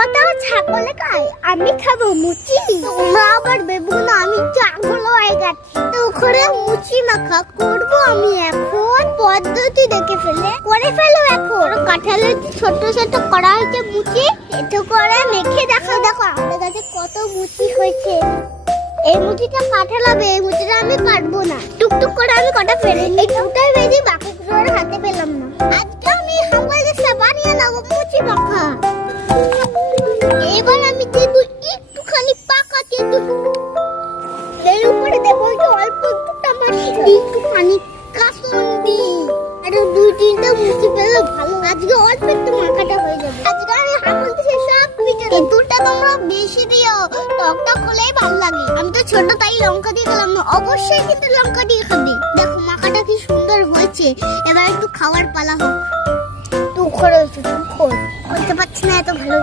পাতা ছাগলে খায়, আমি খাবো মুচি। তোমরা আবার ভেবো না আমি ছাগল হয়ে গেছি। তো করে মুচি মাখা করবো আমি এখন। পদ্ধতি দেখে করে ফেলো এখন। কাঁঠালের ছোট ছোট করা হয়েছে মুচি, এতো করে মেখে দেখো। দেখো আমাদের কাছে কত মুচি হয়েছে। এই মুচিটা কাঁঠাল হবে, এই মুচিটা আমি কাটবো না। টুকটুক করে আমি কটা ফেলে এই দুটাই ভেজে বাকিগুলোর হাতে পেলাম না। আজকে আমি হাঙ্গাইতে বানিয়ে নেবো মুচি মাখা। এবার আমি দেবো একটুখানি পাকা তেঁতুল, এর উপরে দেবো অল্প একটু টমেটো, একটুখানি কাসুন্দি, আর দুই তিনটা মুচি পেলে ভালো। আজকে অল্প একটু মাখাটা হয়ে যাবে। আজকে আমি হাঙ্গাইতে সব পিঠে। তেঁতুলটা তোমরা বেশি দিও, টকটা হলেই ভালো লাগে। আমি তো ছোট তাই লঙ্কা দিয়ে খেলাম না, অবশ্যই কিন্তু লঙ্কা দিয়ে খাবে। দেখো মাখাটা কি সুন্দর হয়েছে। এবার একটু খাওয়ার পালা হোক। তুই করে হয়েছে, তুই করতে পারছি না, এত ভালো।